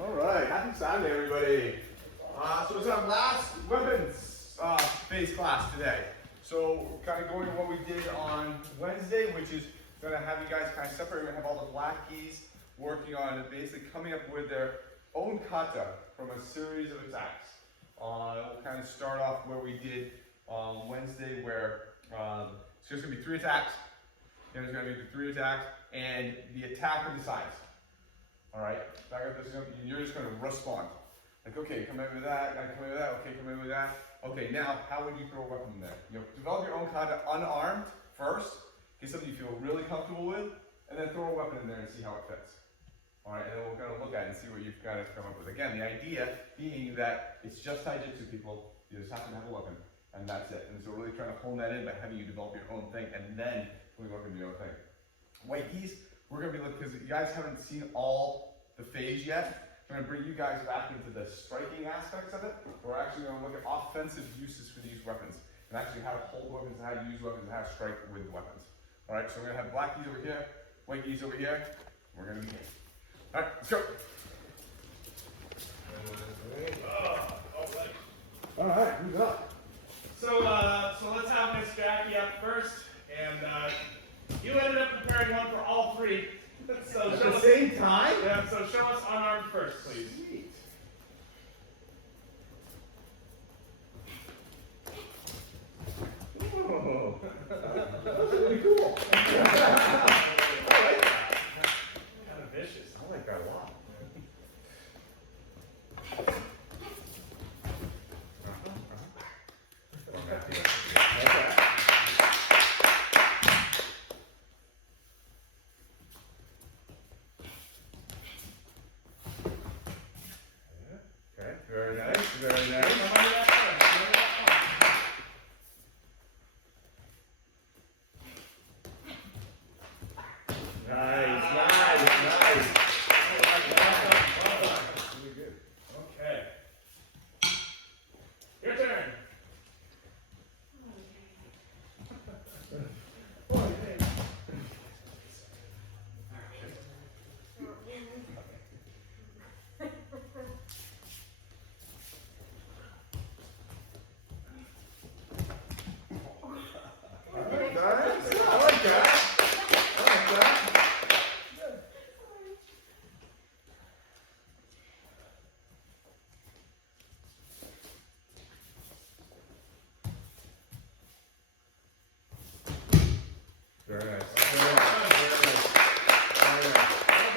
All right, happy Saturday, everybody. So it's our last weapons phase class today. So we're kind of going to what we did on Wednesday, which is going to have you guys kind of separate. We're going to have all the black keys working on basically coming up with their own kata from a series of attacks. We'll kind of start off where we did Wednesday, where it's just going to be 3 attacks. There's going to be 3 attacks, and the attacker decides. All right, you're just going to respond. Like, okay, come in with that, come in with that, okay, come in with that. Okay, now, how would you throw a weapon in there? You know, develop your own kata unarmed first, get something you feel really comfortable with, and then throw a weapon in there and see how it fits. All right, and then we're going to look at it and see what you've got to come up with. Again, the idea being that it's just taijutsu, people. You just happen to have a weapon, and that's it. And so we're really trying to hone that in by having you develop your own thing, and then we work on your own thing. White keys, we're going to be looking, because you guys haven't seen all the phase yet. I'm going to bring you guys back into the striking aspects of it. We're actually going to look at offensive uses for these weapons, and actually how to hold weapons, and how to use weapons, and how to strike with weapons. All right, so we're going to have black keys over here, white keys over here. We're going to begin. All right, let's go. All right, who's up? So let's have Miss Jackie up first, and you ended up preparing one for all 3. So At the same time? Yeah, so show us unarmed first, please. Sweet. Oh, that's really cool. I like that. Kind of vicious. I like that a lot. Okay, very nice, very nice. Nice. Really good. Okay. Your turn. I like that. Very nice. Well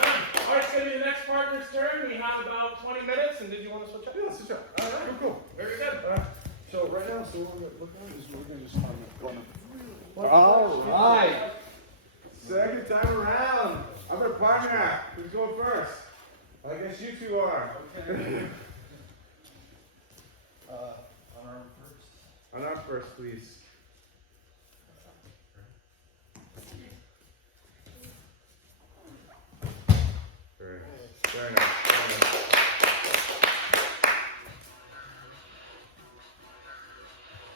done. All right, it's going to be the next partner's turn. We have about 20 minutes, and did you want to switch up? Yeah, let's switch up. All right, cool. Very good. So right now, so what we're going to do is we're going to just go on. All right. Second time around. I'm a partner. Who's going first? I guess you two are. Okay. Unarmed first. Unarmed first, please. Very nice. Very nice. Very nice.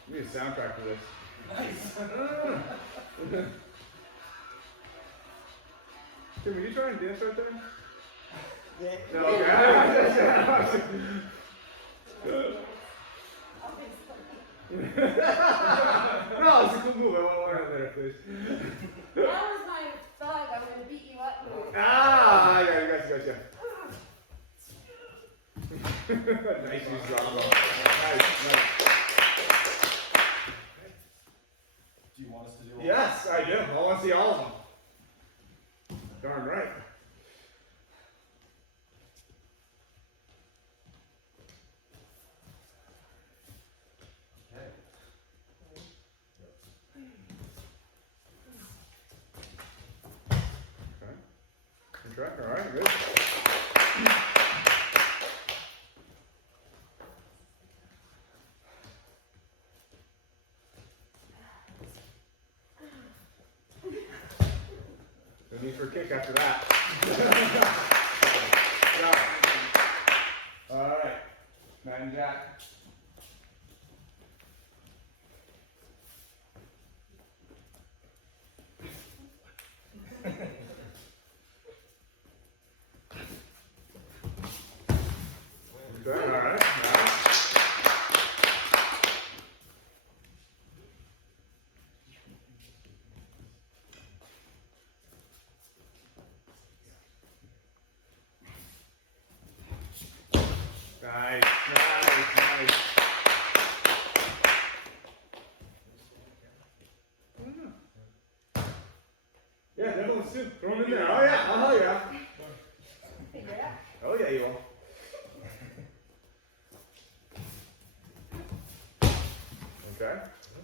We need a soundtrack for this. Nice. Tim, were you trying to dance right there? Yeah. No, okay. No, it's a cool move. I want one right there, please. That was my thug. I'm going to beat you up. Ah, I gotcha. Nice use, Rob. Nice. Do you want us to do all Yes, I do. I want to see all of them. Darn right. Okay. Okay. Good track. All right, good. No need for a kick after that. All right, man, Jack. Nice, nice, nice. Yeah, the other ones too. Throw them in there. Oh yeah, oh yeah. Figure it out. Oh yeah, you will. Okay.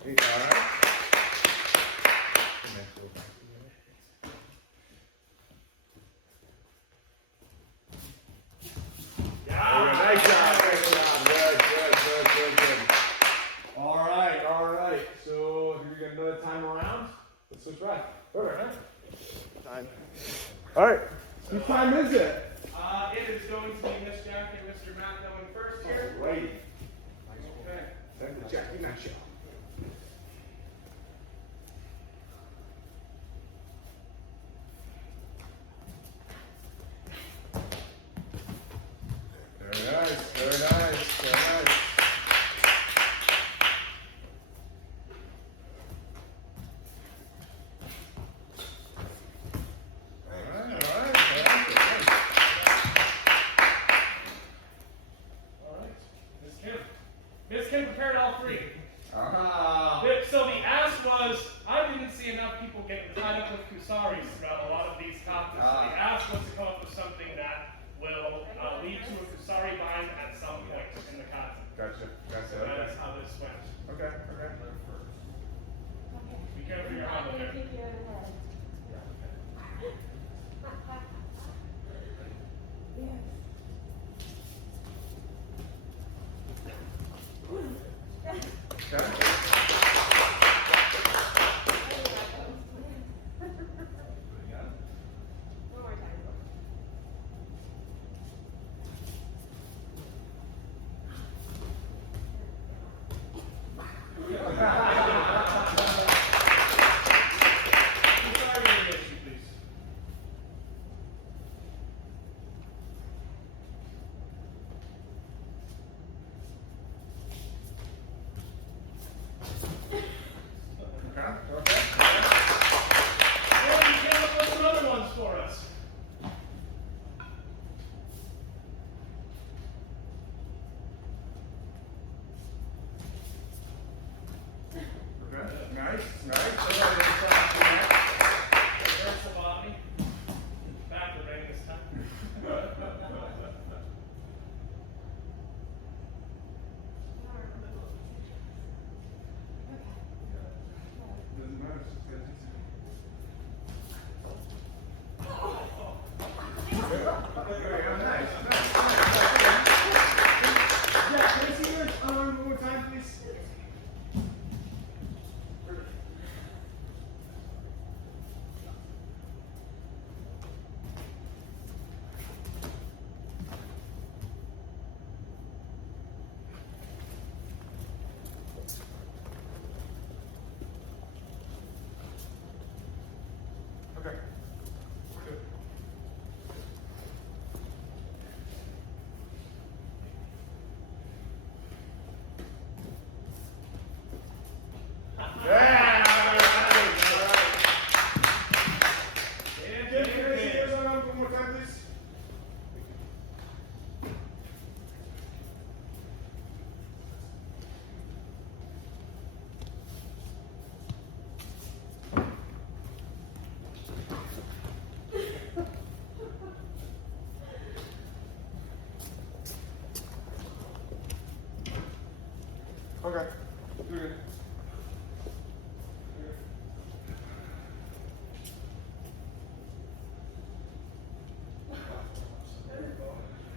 All right. Yeah. Nice job, nice job. Good. All right. So, do we get another time around? Let's switch back. Perfect, huh? Time. All right. Whose time is it? It is going to be Miss Jack and Mr. Matt going first here. Right. Okay. Time to Jackie Matt show. Very nice. All right. Miss Kim prepared all three. Ah. So the ask was, I didn't see enough people getting tied up with kusaris throughout a lot of these contests. So the ask was to come up with something that will lead to a kusari bind at some point in the contest. Gotcha. So that is how this went. Okay. Be careful your I'm arm gonna there. kick you in the head. Yes. Okay. One more time. Kusari animation, please. And you came up with some other ones for us. Nice. There's the botany. Back to rain this time. Doesn't matter. Nice. Yeah, can I see yours one more time, please? Okay. We're good. Yeah! And Jim, can I see David. yours one more time, please? Okay. You're good.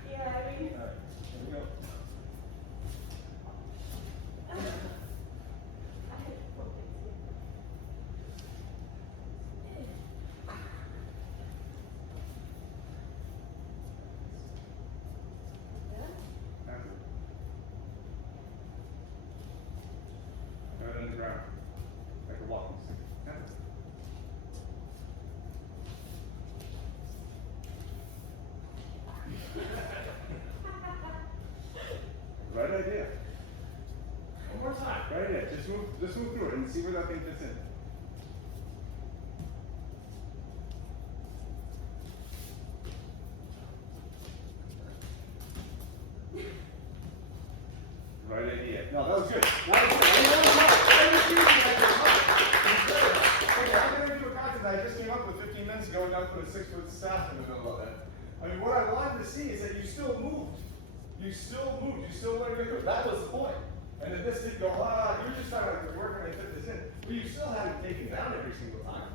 Yeah, I mean. Right on the ground. Like a walking stick. Right idea. One more time. Right idea. Just move through it and see where that thing fits in. No, that was good. That was good. I just used it as a pump. Okay, I'm gonna do a concept that I just came up with 15 minutes ago, and I put a 6-foot staff in the middle of it. I mean, what I wanted to see is that you still moved. You still moved. You still wanted to go. That was the point. And then this didn't go, you're just trying to work and I fit this in. But you still haven't taken it down every single time.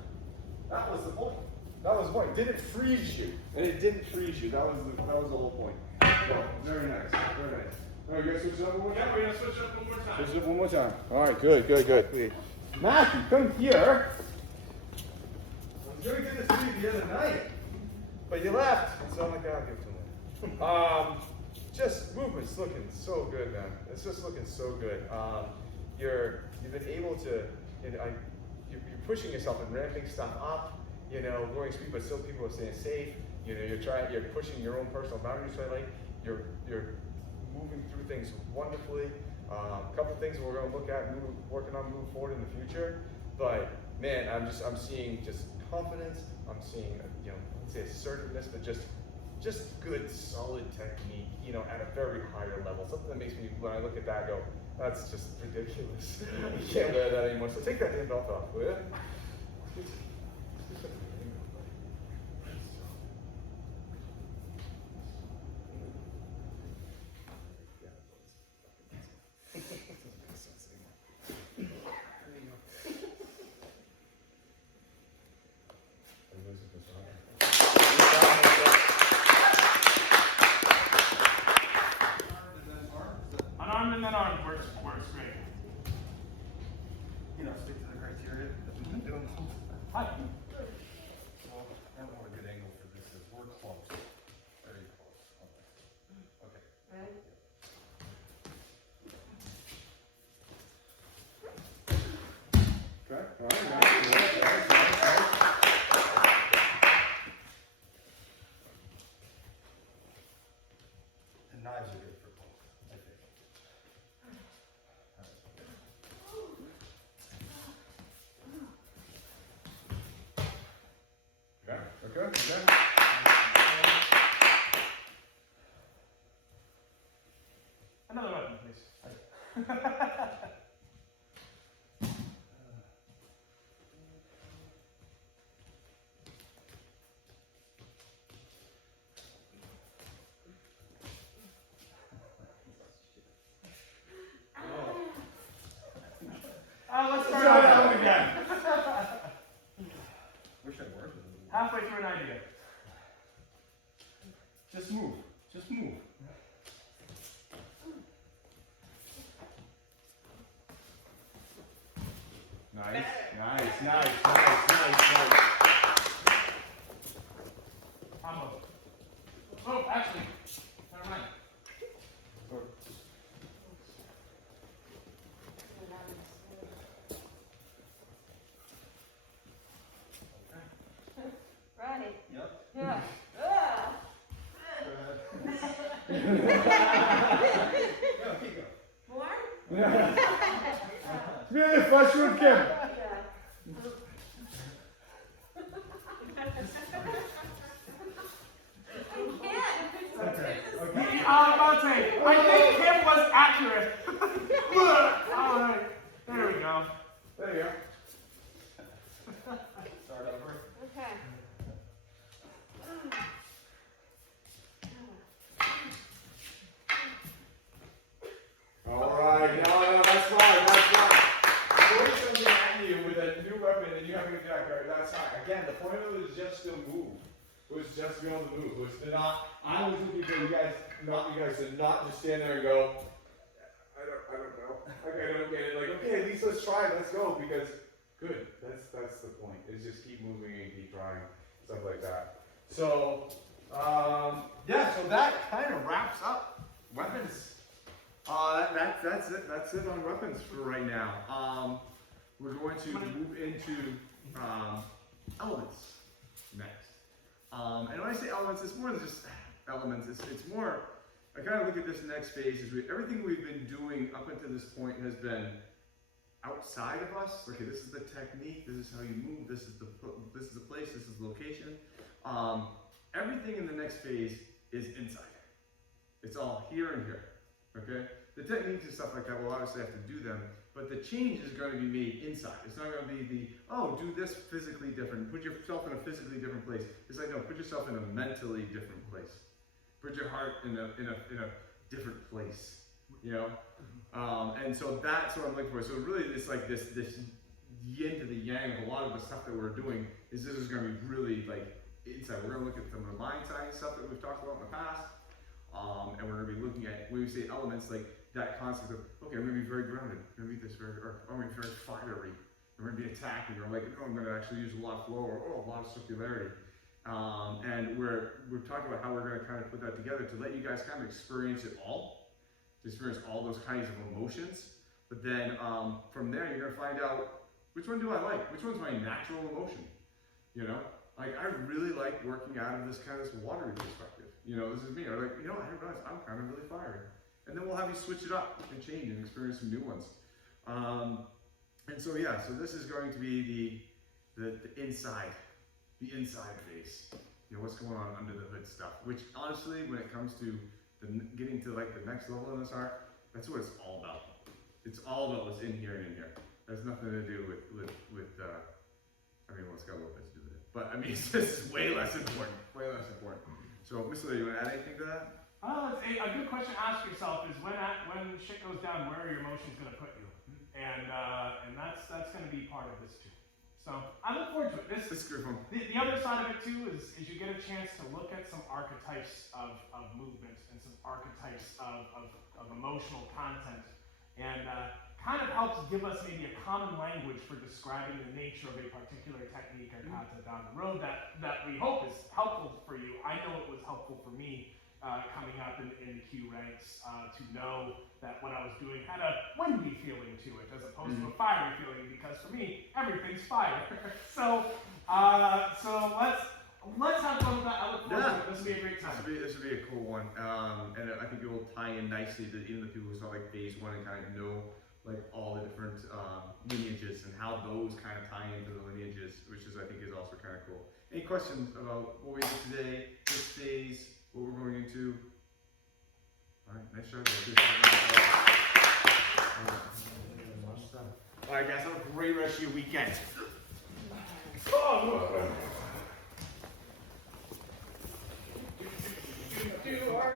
That was the point. That was the point. Did it freeze you? And it didn't freeze you. That was the whole point. So, very nice. Very nice. All right, you guys switch it up one more time? Yeah, we're gonna switch up one more time. Switch it up one more time. All right, good. Matthew, come here. I was going to give this to you the other night, but you left. So I'm like, I'll give it to him. Just movement's looking so good, man. It's just looking so good. You've been able to, you're pushing yourself and ramping stuff up, growing speed, but still people are staying safe. You're pushing your own personal boundaries. So you're moving through things wonderfully. A couple things we're going to look at, working on moving forward in the future. But man, I'm seeing just confidence. I'm seeing, let's say assertiveness, but just good, solid technique, at a very higher level. Something that makes me, when I look at that, go, that's just ridiculous. I can't wear that anymore. So take that damn belt off, will you? Unarmed and then armed works great. Stick to the criteria that we've been doing. Hi. Well, I don't know what a good angle for this is. We're close. Very close. Okay. Ready? Okay, all right, nice. The knives are good for both, I think. Okay. Another weapon, please. Let's start that one again. Wish I worked with them. Halfway through an idea. Just move. Nice. Combo. Oh, actually, never mind. Ready? Yep. Yeah. No, keep going. More? Really, flush with Kim. Yeah. I think Kim was accurate. All right, there we go. There you go. Start over. Okay. All right, no, that's fine. Throwing something at you with a new weapon and you have to get back, that's fine. Again, the point of it was just to move. It was just to be able to move. It was to not, I was looking for you guys to not just stand there and go, I don't know. Like, I don't get it. Like, okay, at least let's try it, let's go, because good. That's the point. Is just keep moving and keep trying, stuff like that. So, so that kind of wraps up weapons. That's it. That's it on weapons for right now. We're going to move into elements next. And when I say elements, it's more than just elements. It's more. I kind of look at this next phase as everything we've been doing up until this point has been outside of us. Okay, this is the technique. This is how you move. This is the place. This is the location. Everything in the next phase is inside. It's all here and here. Okay? the techniques and stuff like that will obviously have to do them, but the change is going to be made inside. It's not going to be the, oh, do this physically different, put yourself in a physically different place. It's like, no, put yourself in a mentally different place. Put your heart in a different place, you know? And so that's what I'm looking for. So really it's like this yin to the yang of a lot of the stuff that we're doing is this is going to be really like inside. We're going to look at some of the mind side stuff that we've talked about in the past. And we're going to be looking at, when we say elements, like that concept of, okay, I'm going to be very grounded, I'm going to be this very, or I'm going to be very fiery, I'm going to be attacking, or like, no, I'm going to actually use a lot of flow, or a lot of circularity. And we're talking about how we're going to kind of put that together to let you guys kind of experience it all, to experience all those kinds of emotions. But then from there, you're going to find out, which one do I like? Which one's my natural emotion? You know, like I really like working out of this kind of watery perspective. You know, this is me. I'm like, you know, I realize I'm kind of really fiery. And then we'll have you switch it up and change and experience some new ones. And so yeah, so this is going to be the inside face. You know, what's going on under the hood stuff. Which honestly, when it comes to getting to like the next level in this art, that's what it's all about. It's all about what's in here and in here. It has nothing to do with I mean, well, it's got a little bit to do with it. But I mean, it's just way less important. Way less important. So, Mr. Lee, you want to add anything to that? A good question to ask yourself is when shit goes down, where are your emotions going to put you? And that's going to be part of this too. So I look forward to it. This is good one. The other side of it too is you get a chance to look at some archetypes of movement and some archetypes of emotional content, and kind of helps give us maybe a common language for describing the nature of a particular technique or content down the road that we hope is helpful for you. I know it was helpful for me coming up in the Q ranks to know that what I was doing had a windy feeling to it as opposed to a fiery feeling, because for me, everything's fire. So let's have fun with that. I look forward to it. This will be a great time. This will be a cool one. And I think it will tie in nicely to even the people who saw like phase one and kind of know like all the different lineages and how those kind of tie into the lineages, which is I think is also kind of cool. Any questions about what we did today, this phase, what we're going into? All right, nice job. All right, guys, have a great rest of your weekend.